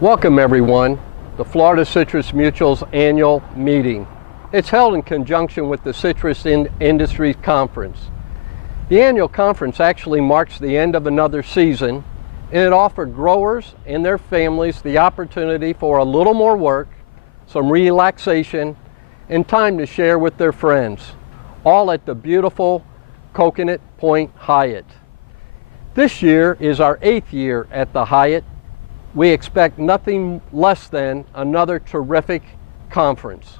Welcome everyone to Florida Citrus Mutual's annual meeting. It's held in conjunction with the Citrus Industries Conference. The annual conference actually marks the end of another season, and it offered growers and their families the opportunity for a little more work, some relaxation, and time to share with their friends, all at the beautiful Coconut Point Hyatt. This year is our 8th year at the Hyatt. We expect nothing less than another terrific conference.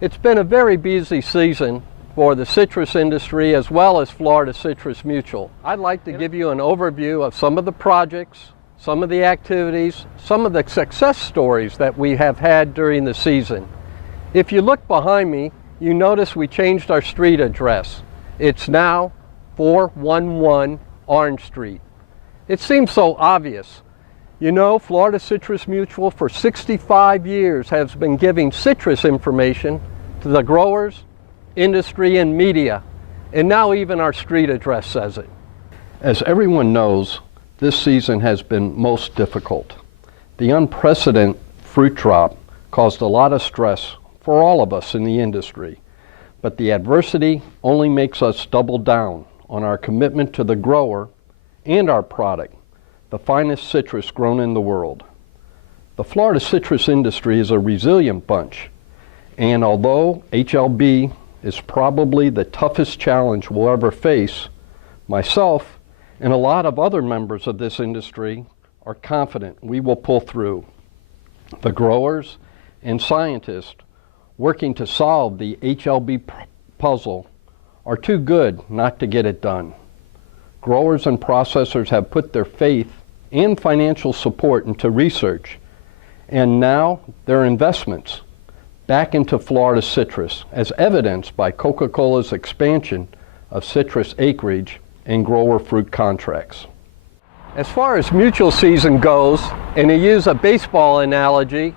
It's been a very busy season for the citrus industry as well as Florida Citrus Mutual. I'd like to give you an overview of some of the projects, some of the activities, some of the success stories that we have had during the season. If you look behind me, you notice we changed our street address. It's now 411 Orange Street. It seems so obvious. You know, Florida Citrus Mutual for 65 years has been giving citrus information to the growers, industry, and media, and now even our street address says it. As everyone knows, this season has been most difficult. The unprecedented fruit drop caused a lot of stress for all of us in the industry, but the adversity only makes us double down on our commitment to the grower and our product, the finest citrus grown in the world. The Florida citrus industry is a resilient bunch, and although HLB is probably the toughest challenge we'll ever face, myself and a lot of other members of this industry are confident we will pull through. The growers and scientists working to solve the HLB puzzle are too good not to get it done. Growers and processors have put their faith and financial support into research, and now their investments back into Florida citrus, as evidenced by Coca-Cola's expansion of citrus acreage and grower fruit contracts. As far as mutual season goes, and to use a baseball analogy,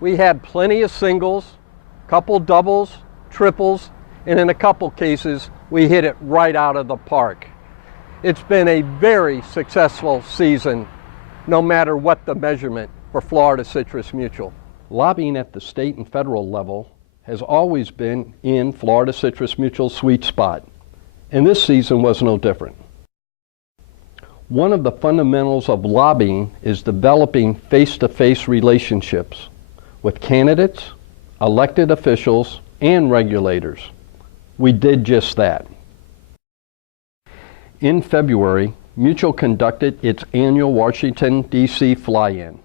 we had plenty of singles, couple doubles, triples, and in a couple cases, we hit it right out of the park. It's been a very successful season, no matter what the measurement for Florida Citrus Mutual. Lobbying at the state and federal level has always been in Florida Citrus Mutual's sweet spot, and this season was no different. One of the fundamentals of lobbying is developing face-to-face relationships with candidates, elected officials, and regulators. We did just that. In February, Mutual conducted its annual Washington, D.C. fly-in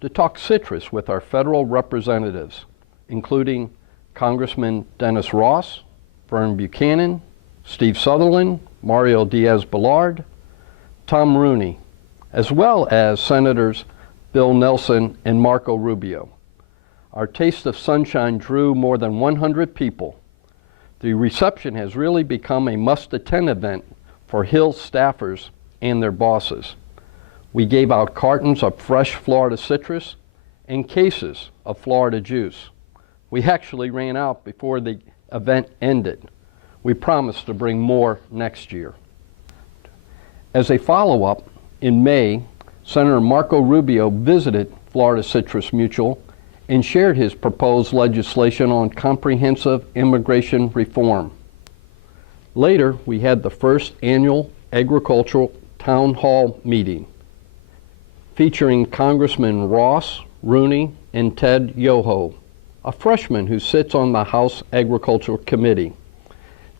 to talk citrus with our federal representatives, including Congressman Dennis Ross, Vern Buchanan, Steve Sutherland, Mario Diaz-Balart, Tom Rooney, as well as Senators Bill Nelson and Marco Rubio. Our Taste of Sunshine drew more than 100 people. The reception has really become a must-attend event for Hill staffers and their bosses. We gave out cartons of fresh Florida citrus and cases of Florida juice. We actually ran out before the event ended. We promised to bring more next year. As a follow-up, in May, Senator Marco Rubio visited Florida Citrus Mutual and shared his proposed legislation on comprehensive immigration reform. Later, we had the first annual agricultural town hall meeting featuring Congressman Ross, Rooney, and Ted Yoho, a freshman who sits on the House Agricultural Committee.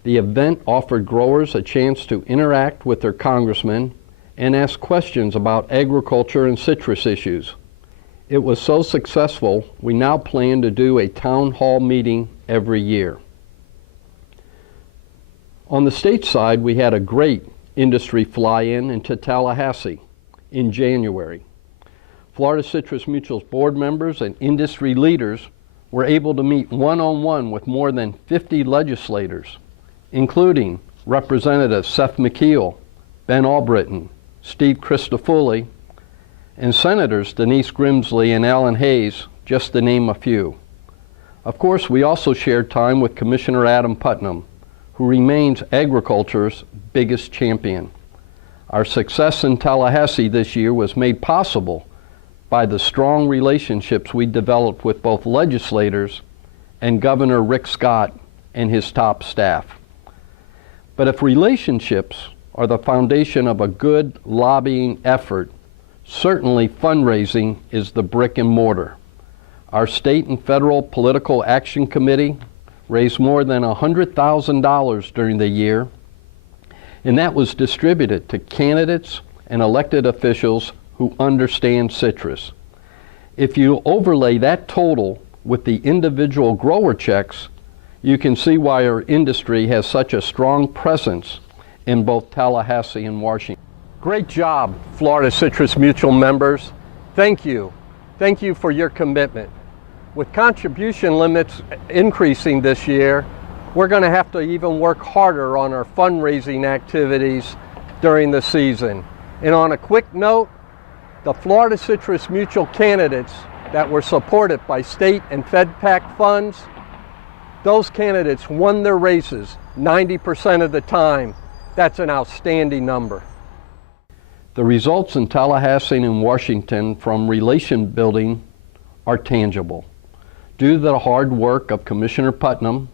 The event offered growers a chance to interact with their congressman and ask questions about agriculture and citrus issues. It was so successful, we now plan to do a town hall meeting every year. On the state side, we had a great industry fly-in into Tallahassee in January. Florida Citrus Mutual's board members and industry leaders were able to meet one-on-one with more than 50 legislators, including Representatives Seth McKeel, Ben Albritton, Steve Christofouli, and Senators Denise Grimsley and Alan Hayes, just to name a few. Of course, we also shared time with Commissioner Adam Putnam, who remains agriculture's biggest champion. Our success in Tallahassee this year was made possible by the strong relationships we developed with both legislators and Governor Rick Scott and his top staff. But if relationships are the foundation of a good lobbying effort, certainly fundraising is the brick and mortar. Our state and federal political action committee raised more than $100,000 during the year, and that was distributed to candidates and elected officials who understand citrus. If you overlay that total with the individual grower checks, you can see why our industry has such a strong presence in both Tallahassee and Washington. Great job, Florida Citrus Mutual members. Thank you. Thank you for your commitment. With contribution limits increasing this year, we're going to have to even work harder on our fundraising activities during the season. And on a quick note, the Florida Citrus Mutual candidates that were supported by state and FedPAC funds, those candidates won their races 90% of the time. That's an outstanding number. The results in Tallahassee and Washington from relation building are tangible. Due to the hard work of Commissioner Putnam,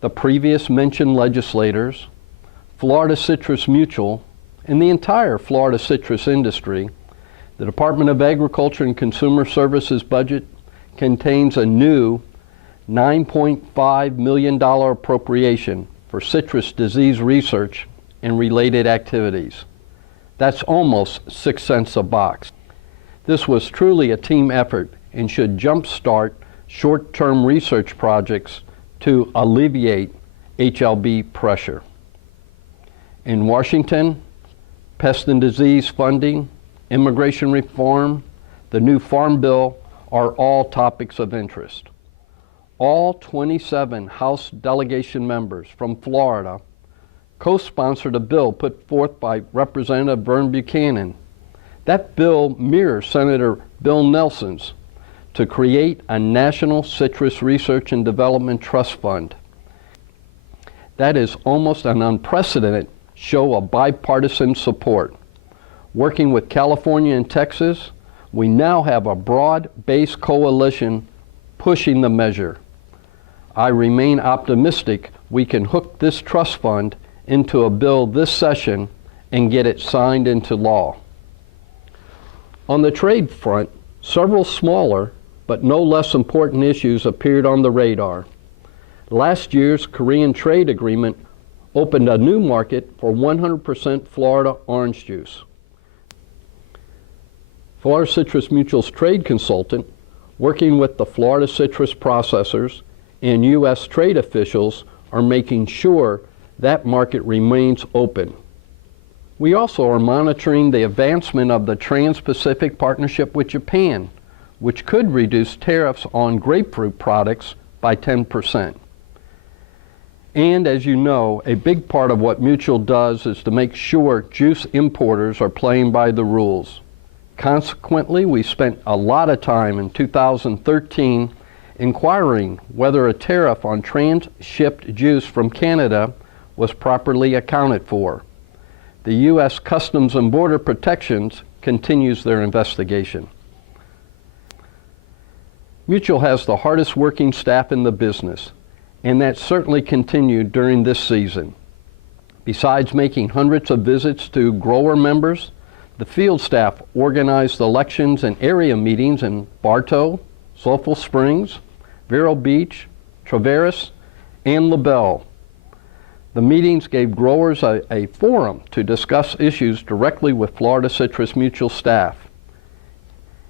the previous mentioned legislators, Florida Citrus Mutual, and the entire Florida citrus industry, the Department of Agriculture and Consumer Services budget contains a new $9.5 million appropriation for citrus disease research and related activities. That's almost 6 cents a box. This was truly a team effort and should jumpstart short-term research projects to alleviate HLB pressure. In Washington, pest and disease funding, immigration reform, the new Farm Bill are all topics of interest. All 27 House delegation members from Florida co-sponsored a bill put forth by Representative Vern Buchanan. That bill mirrors Senator Bill Nelson's to create a National Citrus Research and Development Trust Fund. That is almost an unprecedented show of bipartisan support. Working with California and Texas, we now have a broad-based coalition pushing the measure. I remain optimistic we can hook this trust fund into a bill this session and get it signed into law. On the trade front, several smaller but no less important issues appeared on the radar. Last year's Korean trade agreement opened a new market for 100% Florida orange juice. Florida Citrus Mutual's trade consultant, working with the Florida citrus processors and U.S. trade officials, are making sure that market remains open. We also are monitoring the advancement of the Trans-Pacific Partnership with Japan, which could reduce tariffs on grapefruit products by 10%. And as you know, a big part of what Mutual does is to make sure juice importers are playing by the rules. Consequently, we spent a lot of time in 2013 inquiring whether a tariff on trans-shipped juice from Canada was properly accounted for. The U.S. Customs and Border Protections continues their investigation. Mutual has the hardest working staff in the business, and that certainly continued during this season. Besides making hundreds of visits to grower members, the field staff organized elections and area meetings in Bartow, Sulphur Springs, Vero Beach, Traverse, and LaBelle. The meetings gave growers a forum to discuss issues directly with Florida Citrus Mutual staff.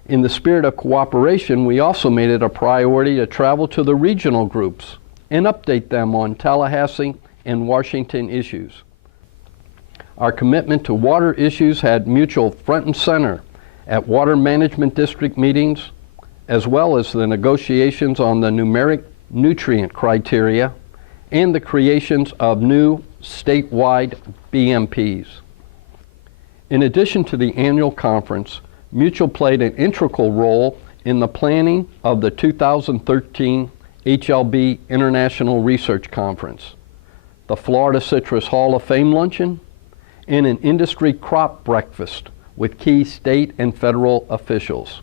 In the spirit of cooperation, we also made it a priority to travel to the regional groups and update them on Tallahassee and Washington issues. Our commitment to water issues had Mutual front and center at water management district meetings, as well as the negotiations on the numeric nutrient criteria and the creations of new statewide BMPs. In addition to the annual conference, Mutual played an integral role in the planning of the 2013 HLB International Research Conference, the Florida Citrus Hall of Fame Luncheon, and an industry crop breakfast with key state and federal officials.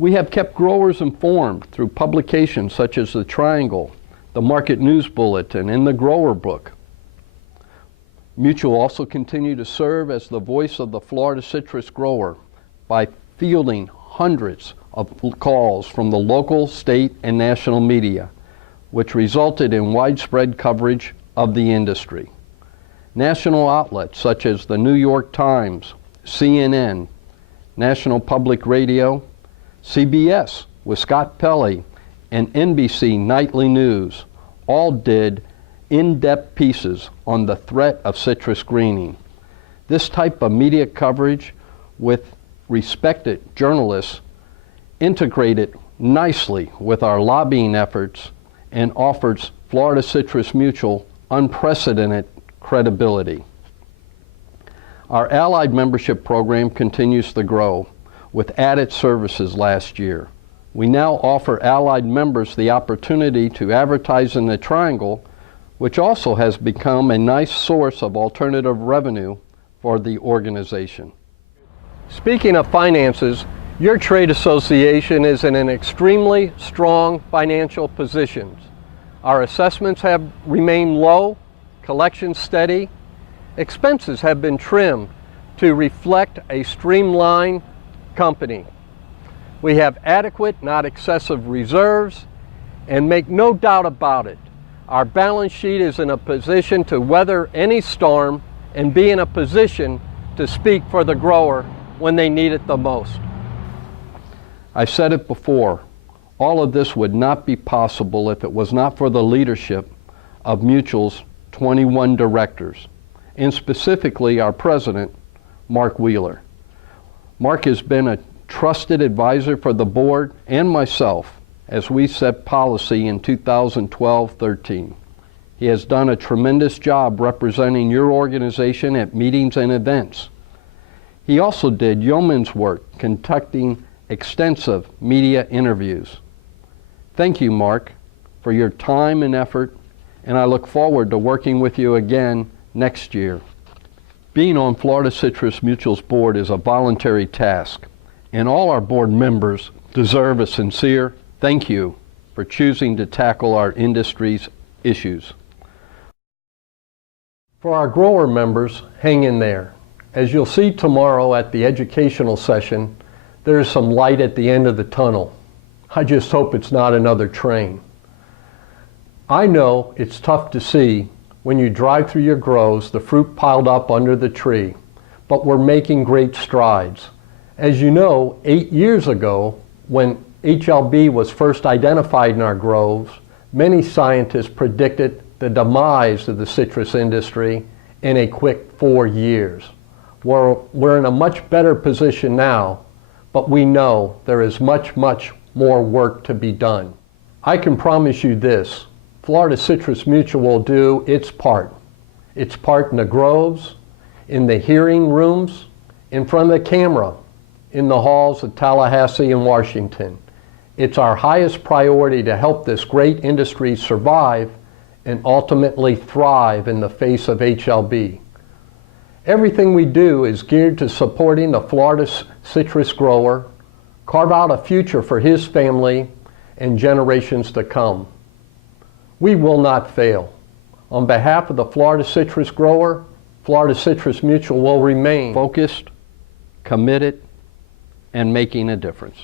We have kept growers informed through publications such as the Triangle, the Market News Bulletin, and the Grower Book. Mutual also continue to serve as the voice of the Florida citrus grower by fielding hundreds of calls from the local, state, and national media, which resulted in widespread coverage of the industry. National outlets such as the New York Times, CNN, National Public Radio, CBS with Scott Pelley, and NBC Nightly News all did in-depth pieces on the threat of citrus greening. This type of media coverage with respected journalists integrated nicely with our lobbying efforts and offers Florida Citrus Mutual unprecedented credibility. Our Allied membership program continues to grow with added services last year. We now offer Allied members the opportunity to advertise in the Triangle, which also has become a nice source of alternative revenue for the organization. Speaking of finances, your trade association is in an extremely strong financial position. Our assessments have remained low, collections steady, expenses have been trimmed to reflect a streamlined company. We have adequate, not excessive reserves, and make no doubt about it, our balance sheet is in a position to weather any storm and be in a position to speak for the grower when they need it the most. I've said it before, all of this would not be possible if it was not for the leadership of Mutual's 21 directors, and specifically our president, Mark Wheeler. Mark has been a trusted advisor for the board and myself as we set policy in 2012-13. He has done a tremendous job representing your organization at meetings and events. He also did yeoman's work conducting extensive media interviews. Thank you, Mark, for your time and effort, and I look forward to working with you again next year. Being on Florida Citrus Mutual's board is a voluntary task, and all our board members deserve a sincere thank you for choosing to tackle our industry's issues. For our grower members, hang in there. As you'll see tomorrow at the educational session, there is some light at the end of the tunnel. I just hope it's not another train. I know it's tough to see when you drive through your groves, the fruit piled up under the tree, but we're making great strides. As you know, 8 years ago, when HLB was first identified in our groves, many scientists predicted the demise of the citrus industry in a quick 4 years. We're in a much better position now, but we know there is much, much more work to be done. I can promise you this, Florida Citrus Mutual will do its part in the groves, in the hearing rooms, in front of the camera, in the halls of Tallahassee and Washington. It's our highest priority to help this great industry survive and ultimately thrive in the face of HLB. Everything we do is geared to supporting the Florida citrus grower, carve out a future for his family and generations to come. We will not fail. On behalf of the Florida citrus grower, Florida Citrus Mutual will remain focused, committed, and making a difference.